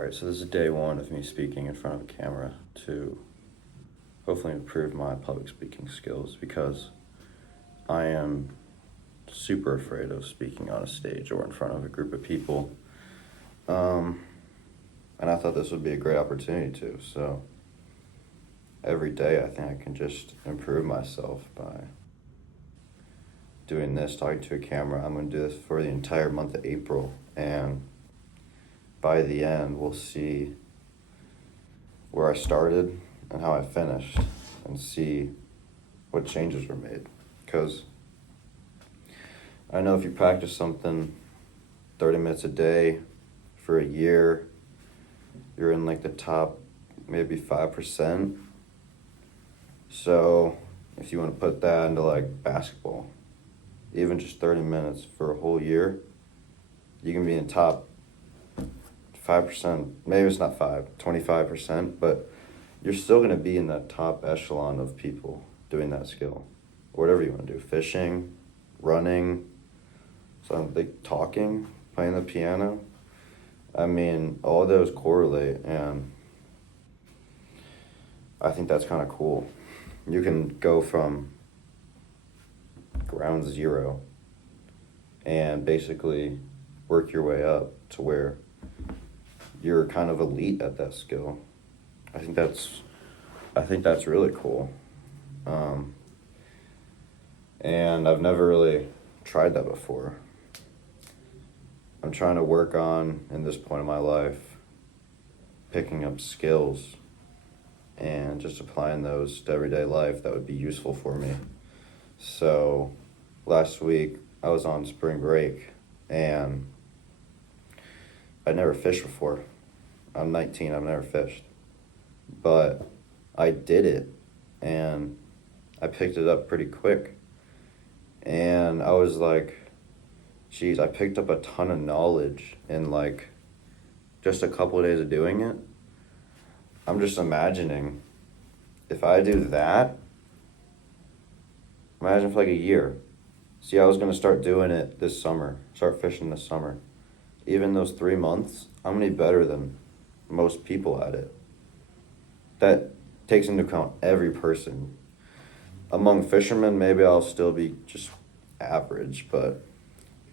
Alright, so this is day one of me speaking in front of a camera to hopefully improve my public speaking skills because I am super afraid of speaking on a stage or in front of a group of people. And I thought this would be a great opportunity to. So every day I think I can just improve myself by doing this, talking to a camera. I'm going to do this for the entire month of April, and by the end we'll see where I started and how I finished and see what changes were made. Because I know if you practice something 30 minutes a day for a year, you're in like the top maybe 5%. So if you want to put that into like basketball, even just 30 minutes for a whole year, you can be in top 5%, maybe it's not 25%, but you're still going to be in that top echelon of people doing that skill. Whatever you want to do, fishing, running, something, talking, playing the piano. I mean, all those correlate, and I think that's kind of cool. You can go from ground zero and basically work your way up to where you're kind of elite at that skill. I think that's really cool. And I've never really tried that before. I'm trying to work on, in this point of my life, picking up skills and just applying those to everyday life that would be useful for me. So last week I was on spring break and I'd never fished before. I'm 19, I've never fished. But I did it and I picked it up pretty quick. And I was like, geez, I picked up a ton of knowledge in like just a couple of days of doing it. I'm just imagining if I do that, imagine for like a year. See, I was going to start doing it this summer, start fishing this summer. Even those 3 months, I'm going to be better than most people at it. That takes into account every person. Among fishermen, maybe I'll still be just average, but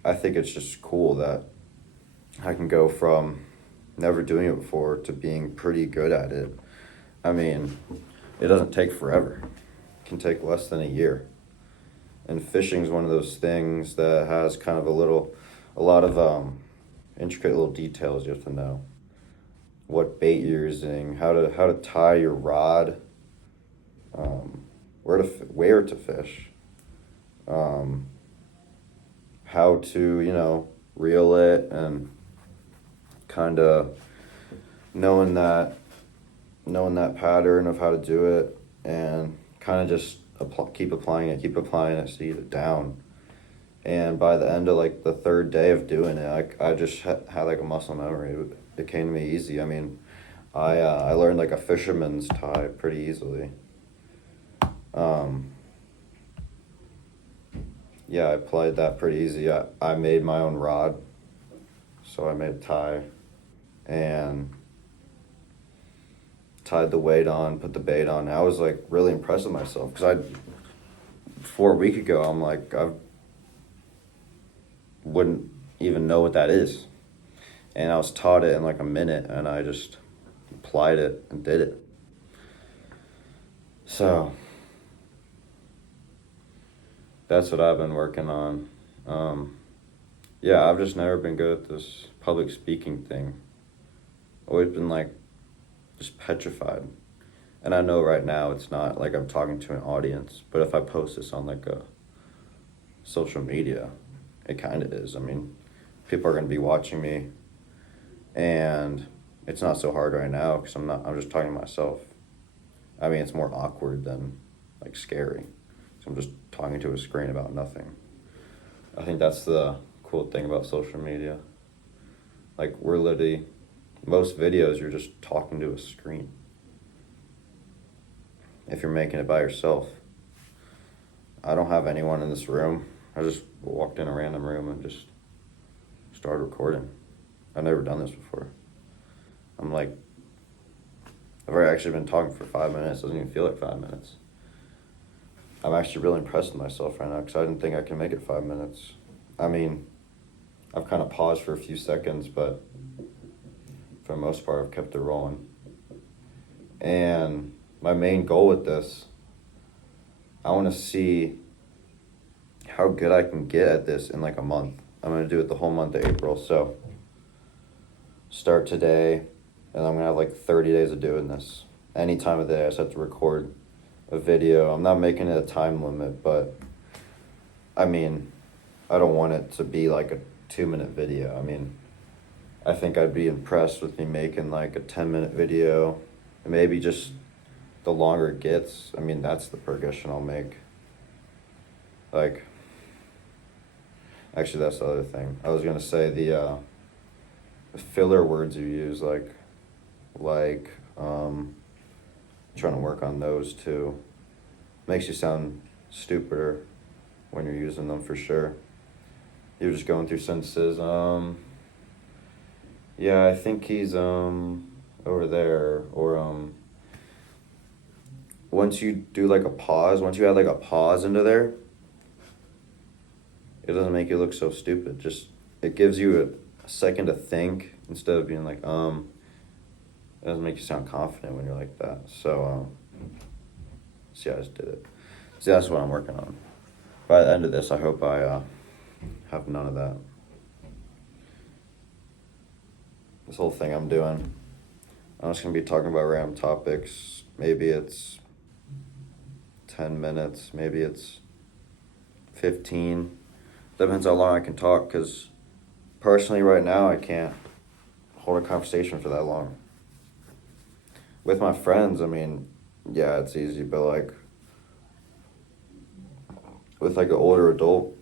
I think it's just cool that I can go from never doing it before to being pretty good at it. I mean, it doesn't take forever. It can take less than a year. And fishing is one of those things that has kind of a lot of intricate little details you have to know. What bait you're using, how to tie your rod, where to fish, how to reel it, and kind of knowing that pattern of how to do it, and kind of just keep applying it so you get it down. And by the end of like the third day of doing it, I just had like a muscle memory. It came to me easy. I mean, I learned like a fisherman's tie pretty easily. Yeah, I applied that pretty easy. I made my own rod, so I made a tie and tied the weight on, put the bait on. I was like really impressed with myself because before a week ago, I'm like, I wouldn't even know what that is. And I was taught it in like a minute, and I just applied it and did it. So that's what I've been working on. Yeah, I've just never been good at this public speaking thing. Always been like just petrified. And I know right now it's not like I'm talking to an audience, but if I post this on like a social media, it kind of is. I mean, people are going to be watching me, and it's not so hard right now because I'm just talking to myself. I mean, it's more awkward than like scary. So I'm just talking to a screen about nothing. I think that's the cool thing about social media. Like, most videos, you're just talking to a screen. If you're making it by yourself. I don't have anyone in this room. I just walked in a random room and just started recording. I've never done this before. I'm like, I've already actually been talking for 5 minutes. It doesn't even feel like 5 minutes. I'm actually really impressed with myself right now because I didn't think I could make it 5 minutes. I mean, I've kind of paused for a few seconds, but for the most part, I've kept it rolling. And my main goal with this, I want to see how good I can get at this in like a month. I'm going to do it the whole month of April. So start today, and I'm going to have like 30 days of doing this. Any time of the day, I just have to record a video. I'm not making it a time limit, but I mean, I don't want it to be like a 2-minute video. I mean, I think I'd be impressed with me making like a 10-minute video. And maybe just the longer it gets, I mean, that's the progression I'll make. Like, actually, that's the other thing. I was gonna say the filler words you use, trying to work on those too. Makes you sound stupider when you're using them for sure. You're just going through sentences. Yeah, I think he's over there, or once you do like a pause, once you add like a pause into there, it doesn't make you look so stupid. Just it gives you a second to think instead of being like It doesn't make you sound confident when you're like that. So see, I just did it. See, that's what I'm working on. By the end of this, I hope I have none of that. This whole thing I'm doing, I'm just gonna be talking about random topics. Maybe it's 10 minutes, maybe it's 15. Depends how long I can talk, because personally right now I can't hold a conversation for that long. With my friends, I mean, yeah, it's easy, but like with like an older adult,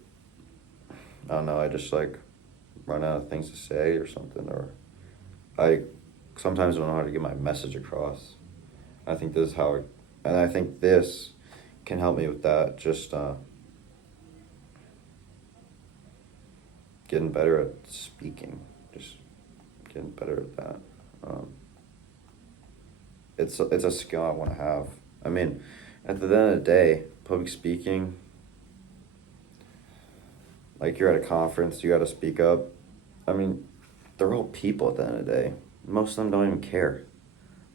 I don't know, I just like run out of things to say or something, or I sometimes don't know how to get my message across. I think this is how, and I think this can help me with that, just getting better at speaking, just getting better at that. It's a skill I want to have. I mean, at the end of the day, public speaking, like you're at a conference, you got to speak up. I mean, they're all people at the end of the day. Most of them don't even care.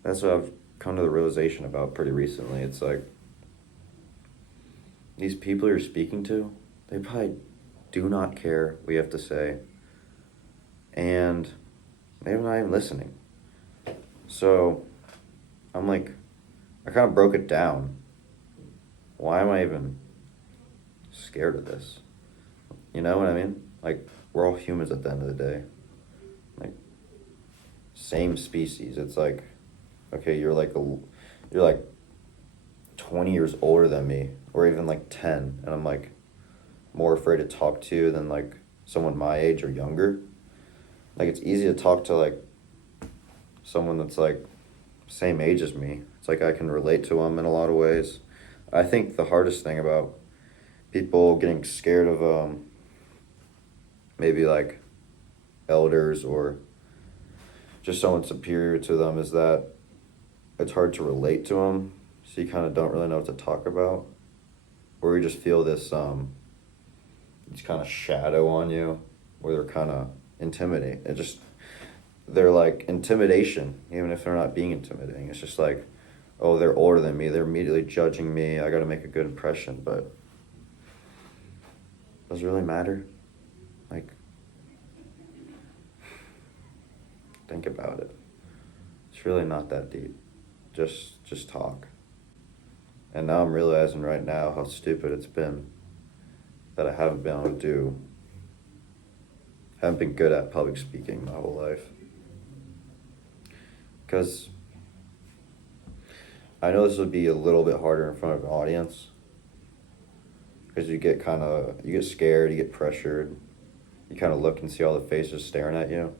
That's what I've come to the realization about pretty recently. It's like, these people you're speaking to, they probably do not care what you have to say. And they're not even listening. So, I'm like, I kind of broke it down. Why am I even scared of this? You know what I mean? Like, we're all humans at the end of the day. Like, same species. It's like, okay, you're like 20 years older than me, or even like 10, and I'm like more afraid to talk to you than like someone my age or younger. Like, it's easy to talk to like someone that's like same age as me. It's like I can relate to them in a lot of ways. I think the hardest thing about people getting scared of maybe like elders or just someone superior to them is that it's hard to relate to them, so you kind of don't really know what to talk about, or you just feel this kind of shadow on you, where they're kind of intimidating. They're like intimidation, even if they're not being intimidating. It's just like, oh, they're older than me, they're immediately judging me, I gotta make a good impression. But does it really matter? Like, think about it. It's really not that deep. Just talk. And now I'm realizing right now how stupid it's been that I haven't been good at public speaking my whole life. Because I know this would be a little bit harder in front of an audience, because you get scared, you get pressured, you kind of look and see all the faces staring at you.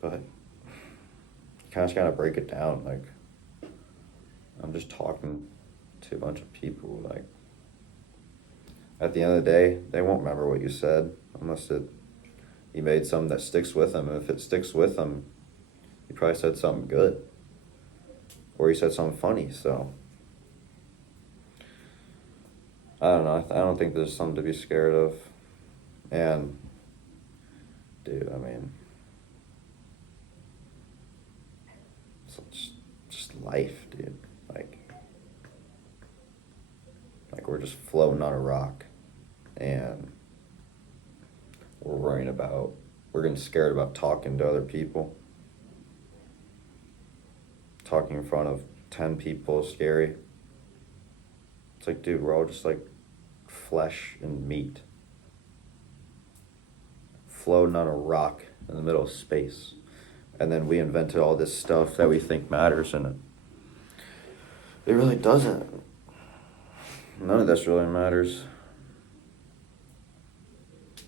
But you kind of just gotta break it down. Like, I'm just talking to a bunch of people. Like, at the end of the day, they won't remember what you said unless you made something that sticks with them. And if it sticks with them, He probably said something good. Or he said something funny, so. I don't know. I don't think there's something to be scared of. And, dude, I mean, it's just life, dude. Like we're just floating on a rock, and we're getting scared about talking to other people. Talking in front of 10 people is scary. It's like, dude, we're all just like flesh and meat. Floating on a rock in the middle of space. And then we invented all this stuff that we think matters, and it really doesn't. None of this really matters. I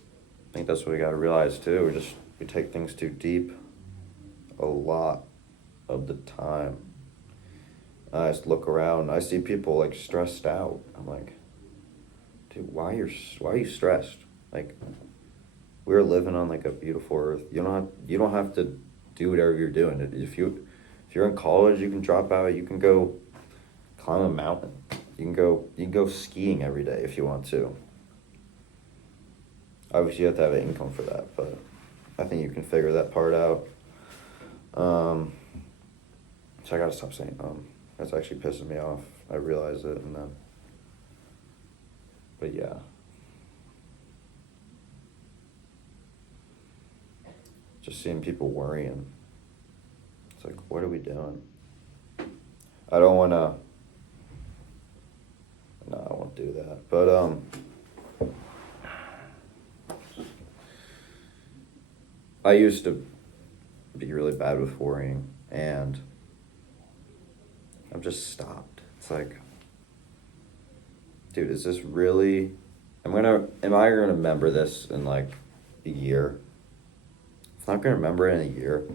think that's what we gotta realize too. We take things too deep a lot of the time. I just look around, I see people like stressed out. I'm like, dude, why are you stressed? Like, we're living on like a beautiful earth. You don't have to do whatever you're doing. If you're in college, you can drop out. You can go climb a mountain. You can go skiing every day if you want to. Obviously, you have to have an income for that, but I think you can figure that part out. So I gotta stop saying That's actually pissing me off. I realize it, and then. But yeah. Just seeing people worrying. It's like, what are we doing? I don't want to. No, I won't do that. But I used to be really bad with worrying, and I've just stopped. It's like, dude, is this really? Am I gonna remember this in like a year? If I'm not gonna remember it in a year,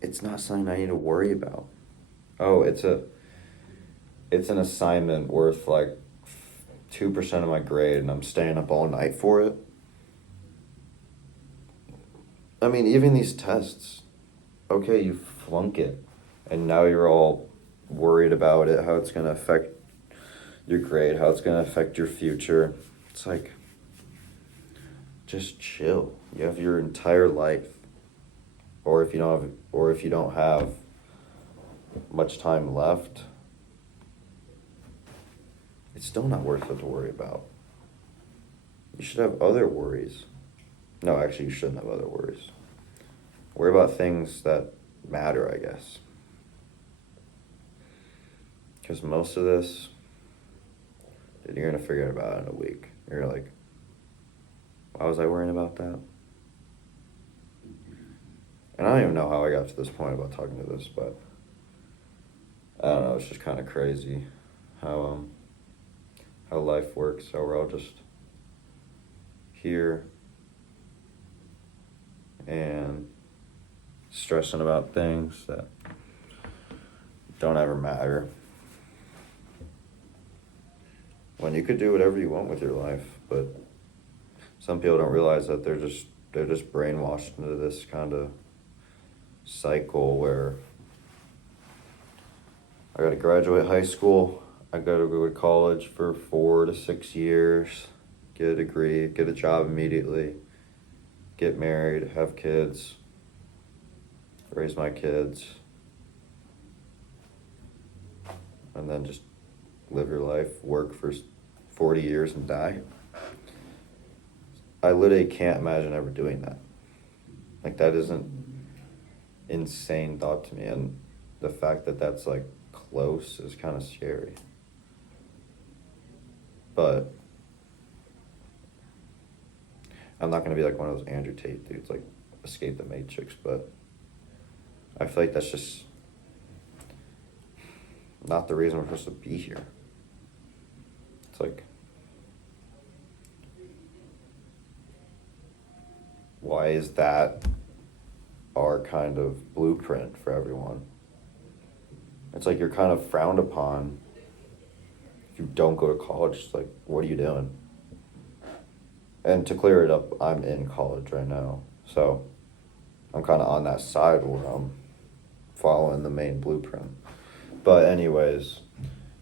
it's not something I need to worry about. Oh, it's an assignment worth like 2% of my grade, and I'm staying up all night for it. I mean, even these tests, okay, you flunk it, and now you're all worried about it, how it's gonna affect your grade, how it's gonna affect your future. It's like, just chill. You have your entire life, or if you don't have much time left, it's still not worth it to worry about. You should have other worries. No, actually, you shouldn't have other worries. Worry about things that matter, I guess. Because most of this, dude, you're going to forget about it in a week. You're like, why was I worrying about that? And I don't even know how I got to this point about talking to this, but I don't know, it's just kind of crazy how life works, how we're all just here and stressing about things that don't ever matter. When you could do whatever you want with your life, but some people don't realize that they're just brainwashed into this kind of cycle where I gotta graduate high school, I gotta go to college for 4 to 6 years, get a degree, get a job immediately, get married, have kids, raise my kids, and then just live your life, work for 40 years and die. I literally can't imagine ever doing that. Like, that is an insane thought to me, and the fact that that's like close is kind of scary. But I'm not going to be like one of those Andrew Tate dudes, like escape the Matrix, but I feel like that's just not the reason we're supposed to be here. It's like, why is that our kind of blueprint for everyone? It's like you're kind of frowned upon if you don't go to college. It's like, what are you doing? And to clear it up, I'm in college right now, so I'm kind of on that side where I'm following the main blueprint. But anyways,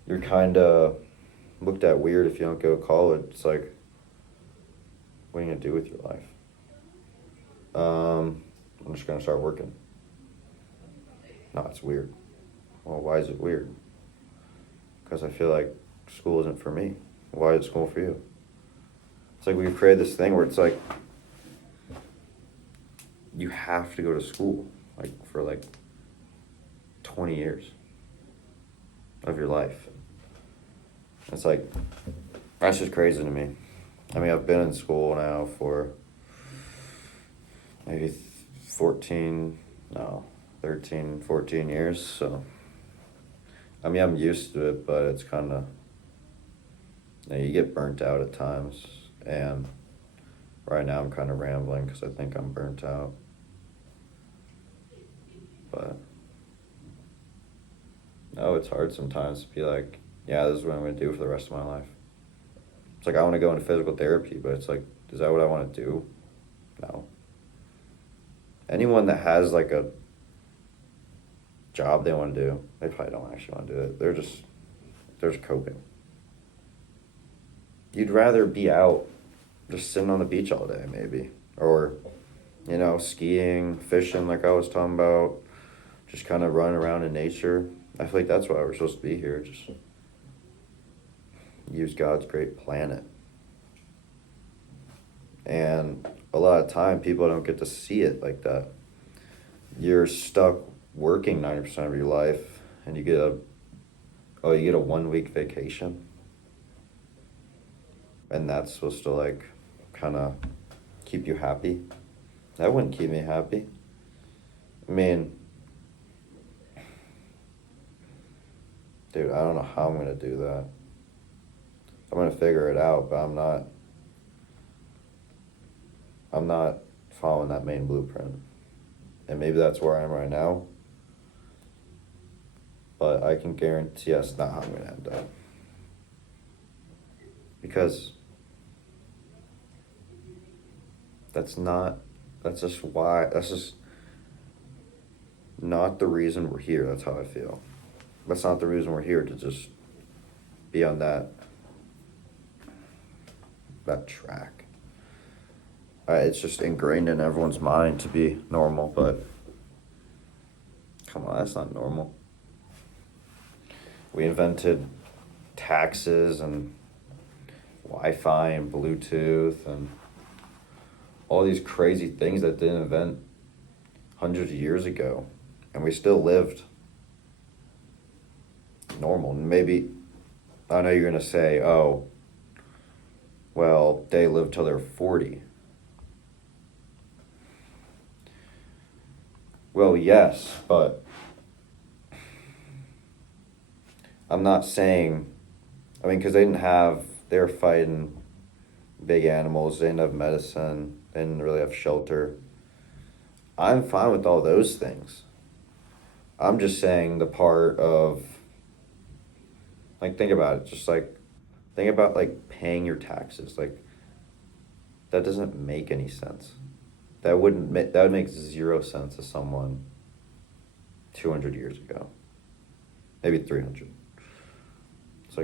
you're kind of looked at weird if you don't go to college. It's like, what are you gonna do with your life? I'm just gonna start working. No, it's weird. Well, why is it weird? Because I feel like school isn't for me. Why is school for you? It's like we've created this thing where it's like you have to go to school like for like 20 years of your life. It's like, that's just crazy to me. I mean, I've been in school now for maybe 13, 14 years, so I mean, I'm used to it, but it's kind of, you get burnt out at times, and right now I'm kind of rambling because I think I'm burnt out, but no, it's hard sometimes to be like, yeah, this is what I'm going to do for the rest of my life. It's like, I want to go into physical therapy, but it's like, is that what I want to do? No. Anyone that has like a job they want to do, they probably don't actually want to do it. They're just coping. You'd rather be out just sitting on the beach all day, maybe. Or, skiing, fishing, like I was talking about, just kind of running around in nature. I feel like that's why we're supposed to be here, just use God's great planet. And a lot of time, people don't get to see it like that. You're stuck working 90% of your life, and you get a 1 week vacation. And that's supposed to like kind of keep you happy. That wouldn't keep me happy. I mean, dude, I don't know how I'm going to do that. I'm going to figure it out, but I'm not following that main blueprint. And maybe that's where I am right now. But I can guarantee that's not how I'm going to end up. Because that's just not the reason we're here. That's how I feel. That's not the reason we're here, to just be on that track. It's just ingrained in everyone's mind to be normal, but come on, that's not normal. We invented taxes and Wi-Fi and Bluetooth and all these crazy things that didn't invent hundreds of years ago, and we still lived normal. Maybe, I know you're going to say, oh, well, they lived till they're 40. Well, yes, but I'm not saying, because they were fighting big animals, they didn't have medicine, they didn't really have shelter. I'm fine with all those things. I'm just saying the part of, think about it, think about paying your taxes. That doesn't make any sense. That would make zero sense to someone 200 years ago. Maybe 300. It's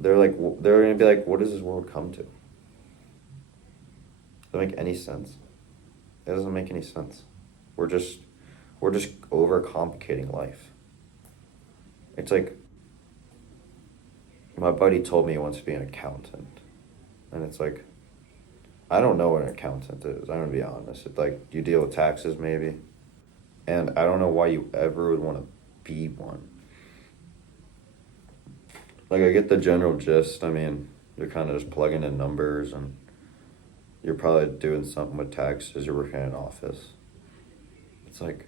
they're going to be like, what does this world come to? Does that make any sense? It doesn't make any sense. We're just overcomplicating life. It's like, my buddy told me he wants to be an accountant. And it's like, I don't know what an accountant is. I'm going to be honest. It's like, you deal with taxes maybe. And I don't know why you ever would want to be one. I get the general gist. You're kind of just plugging in numbers, and you're probably doing something with taxes. You're working in an office. It's like,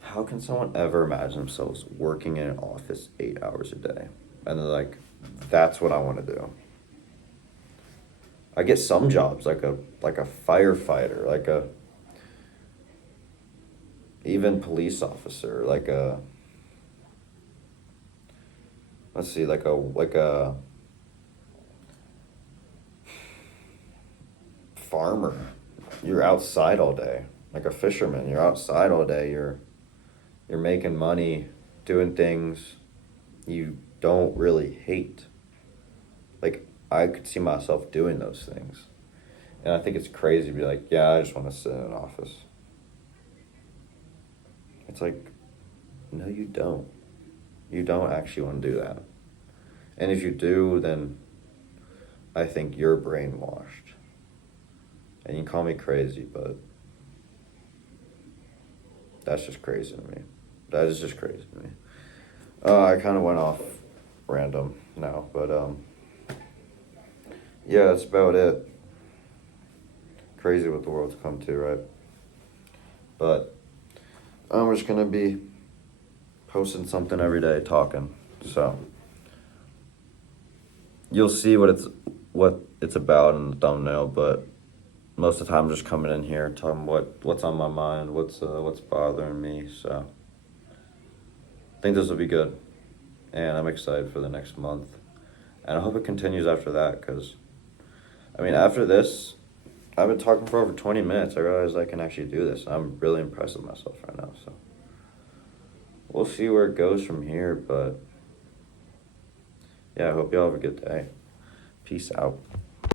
how can someone ever imagine themselves working in an office 8 hours a day? And they're like, that's what I want to do. I get some jobs, like a firefighter, even police officer, let's see, like a farmer. you're outside all day. Like a fisherman, you're outside all day. You're making money, doing things you don't really hate. Like, I could see myself doing those things. And I think it's crazy to be like, yeah, I just want to sit in an office. It's like, no, you don't. You don't actually want to do that. And if you do, then I think you're brainwashed. And you can call me crazy, but that's just crazy to me. That is just crazy to me. I kind of went off random now, but yeah, that's about it. Crazy what the world's come to, right? But we're just gonna be posting something every day, talking. So you'll see what it's about in the thumbnail, but most of the time I'm just coming in here talking what's on my mind, what's bothering me. So I think this will be good, and I'm excited for the next month, and I hope it continues after that. Cause I mean, after this, I've been talking for over 20 minutes. I realized I can actually do this. I'm really impressed with myself right now. So we'll see where it goes from here, but yeah, I hope y'all have a good day. Peace out.